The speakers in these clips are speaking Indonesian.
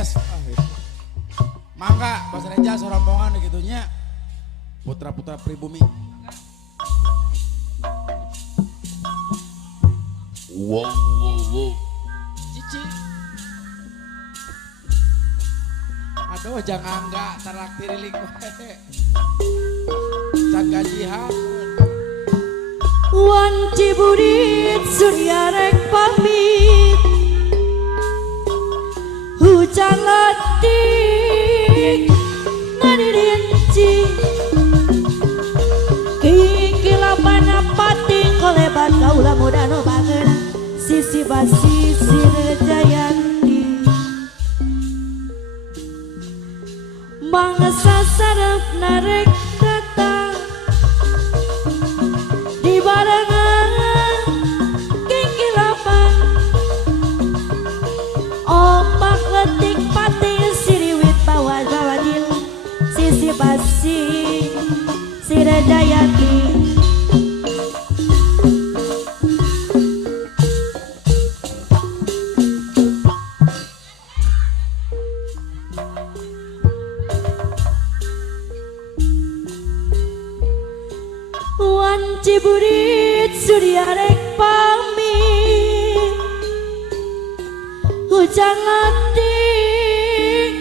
beres. Mangga Bos Reja sorombongan gitunya. Putra-putra pribumi. Wow. Cici. Aduh jangan enggak traktir lilik we. Can gajihan. Wan Ciburit Surya rek pamit hujan letik ngadirinci kikilapan pating kolebat kaula muda no banget sisi basi Jayanti mangsa sarep narek datang di barengan kikilapan ombak letik pating siriwit bawa jawadil sisi basi Jayanti Wan Ciburit Surya rek pamit hujan letik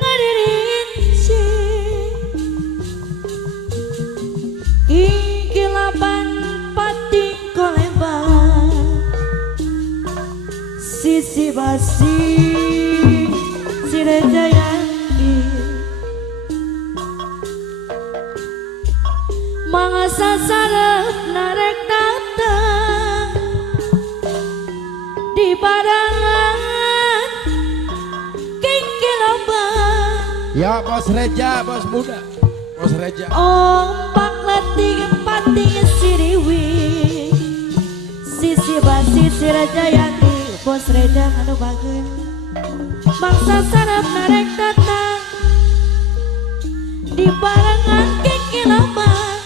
ngadirinci kikilapan pating kolebat sisi basi Jayanti mangsa sarep narek datang di barangan kikilapan Ya Bos Reja, Bos muda. Bos Reja. ombak letik pating siriwi sisi basi Jayanti Bos Reja anu bageun mangsa sarep narek datang di barangan kikilapan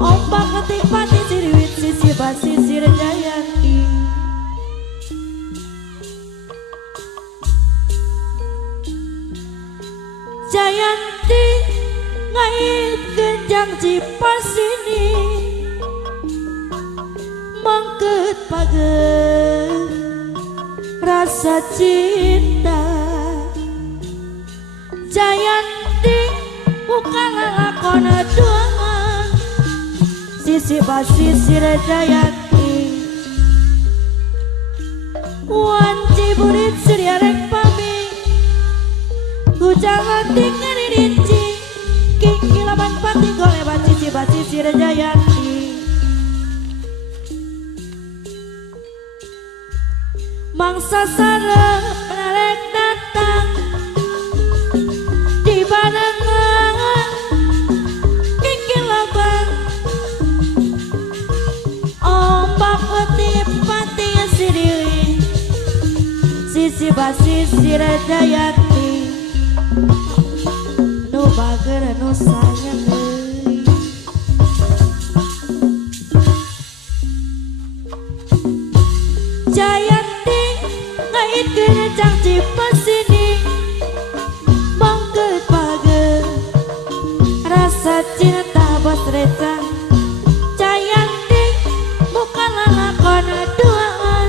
ombak letik pating siriwit sisi basi Jayanti Jayanti ngait genjang cipas ini mangket pageh rasa cinta Jayanti bukan lakon doangan sisi basi Jayanti Wan Ciburit Surya rek pamit hujan letik ngadirinci kikilapan pating kolebat sisi basi Jayanti mangsa sarep narek datang di barengan kikilapan ombak letik pating siriwi sisi basi Jayanti nu bager nu sayang deui Jayanti ngait genjang cipas ini mangket pageh rasa cinta Bos Reja Jayanti bukan lakon duaan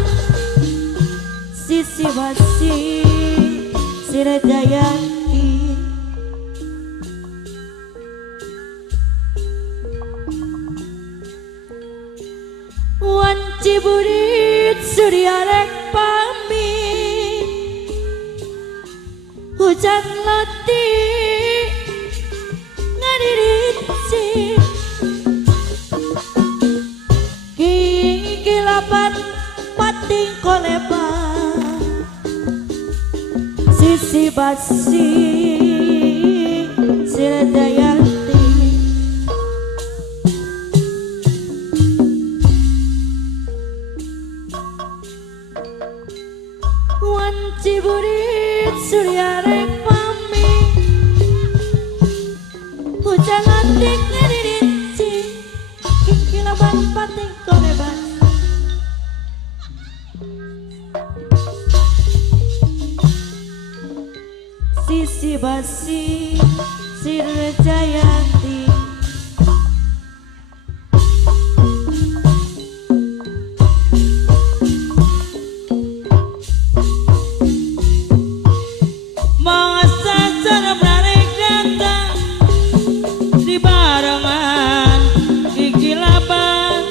sisi basi Jayanti Wan Ciburit Surya rek pamit hujan letik ngadirinci kikilapan pating kolebat sisi basi Jayanti Wan Ciburit Surya rek pamit hujan letik ngadirinci kikilapan pating kolebat sisi basi Sirjayanti masa cara balik datang di barengan gigi laban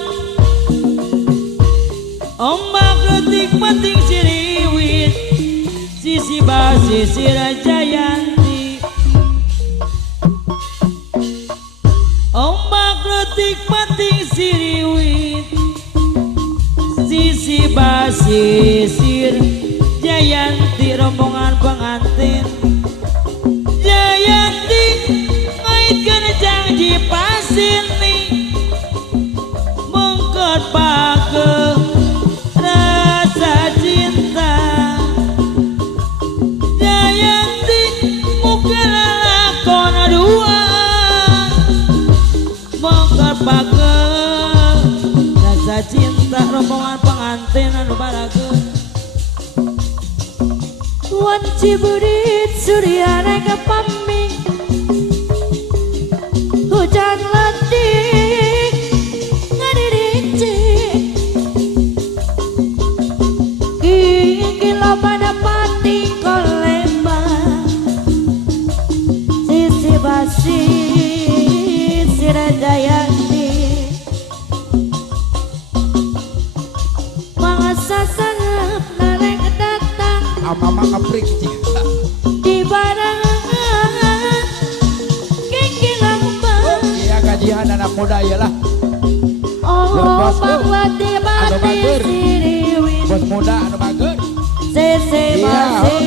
ombak letik peting siriwit sisi basi Sirjayanti ombak letik peting siriwit sisi basi Jayanti rombongan pengantin Jayanti ngaitkan janji pasin nih mengkot pake rasa cinta Jayanti muka lalakon dua mengkot pake rasa cinta rombongan pengantin anu barageun Wan ciburit surya rega pami hujan ledik ngadiricik gigi loba pati kolemba sisi basi Sirjayanti mangsa sangat narek datang Ama kaprik di barangan gigi lambang iya gajian anak muda iyalah oh bangwati bati siriwin bos muda anu bagus sisi iya basi